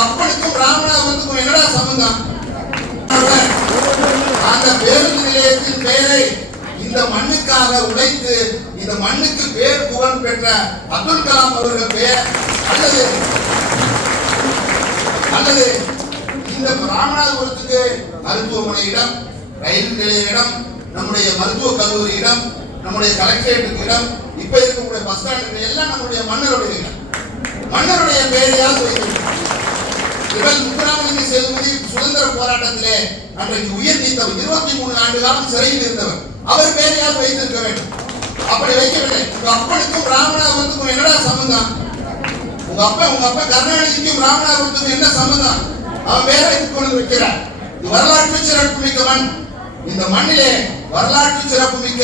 அப்பனுக்கும் ராமநாதனுக்கும் என்னடா சம்பந்தம் அந்த பேருந்து நிலையத்தின் பெயரை இந்த மண்ணுக்காக உழைத்து இந்த மண்ணுக்கு பேர் புகழ் பெற்ற அப்துல் கலாம் அவர்கள் பெயர். அல்லது அல்லது இந்த ராமநாதபுரத்துக்கு மருத்துவமனை இடம் ரயில் நிலைய இடம் நம்முடைய மருத்துவக் கல்லூரி இடம் நம்முடைய கலெக்டரேட்டுக்கு இடம் இப்ப இருக்கக்கூடிய பஸ் ஸ்டாண்ட் எல்லாம் நம்முடைய மன்னருடைய இடம். மன்னருடைய பெயரையாவது போராட்டத்திலே அன்றைக்கு உயிர் நீத்தவர் இருபத்தி மூணு ஆண்டு காலம் சிறையில் இருந்தவர் அவர் பேரையால் வைத்திருக்க வேண்டும். அப்படி வைக்கவில்லை. உங்க அப்பனுக்கும் ராமநாதபுரத்துக்கும் என்னடா சம்பந்தம்? உங்க அப்பா உங்க அப்பா கருணாநிதிக்கும் ராமநாதபுரத்துக்கும் என்ன சம்பந்தம்? அவன் பேரை கொண்டு வைக்கிறார் வரலாற்று சிறப்பு மிக்க மண். இந்த மண்ணிலே வரலாற்று சிறப்பு மிக்க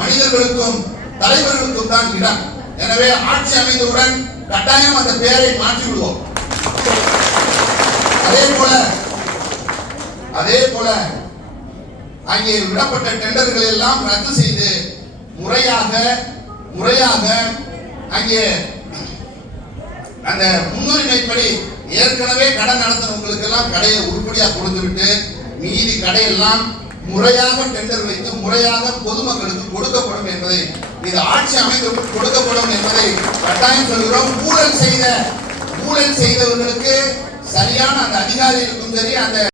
மனிதர்களுக்கும் தலைவர்களுக்கும் தான் இடம். எனவே ஆட்சி அமைந்தவுடன் கட்டாயம் அந்த பெயரை மாற்றி விடுவோம் அதே போல அதே போல அங்கே விடப்பட்ட டெண்டர்கள் எல்லாம் ரத்து செய்து முறையாக முறையாக அங்கே அந்த முன்னுரிமைப்படி ஏற்கனவே கடன் நடத்தினவங்களுக்கு எல்லாம் கடையை உருப்படியாக கொடுத்து விட்டு மீதி கடையெல்லாம் முறையாக டெண்டர் வைத்து முறையாக பொதுமக்களுக்கு கொடுக்கப்படும் என்பதை இது ஆட்சி அமைந்து கொடுக்கப்படும் என்பதை கட்டாயம் சொல்கிறோம். ஊழல் செய்த ஊழல் செய்தவர்களுக்கு சரியான அந்த அதிகாரிகளுக்கும் சரி அந்த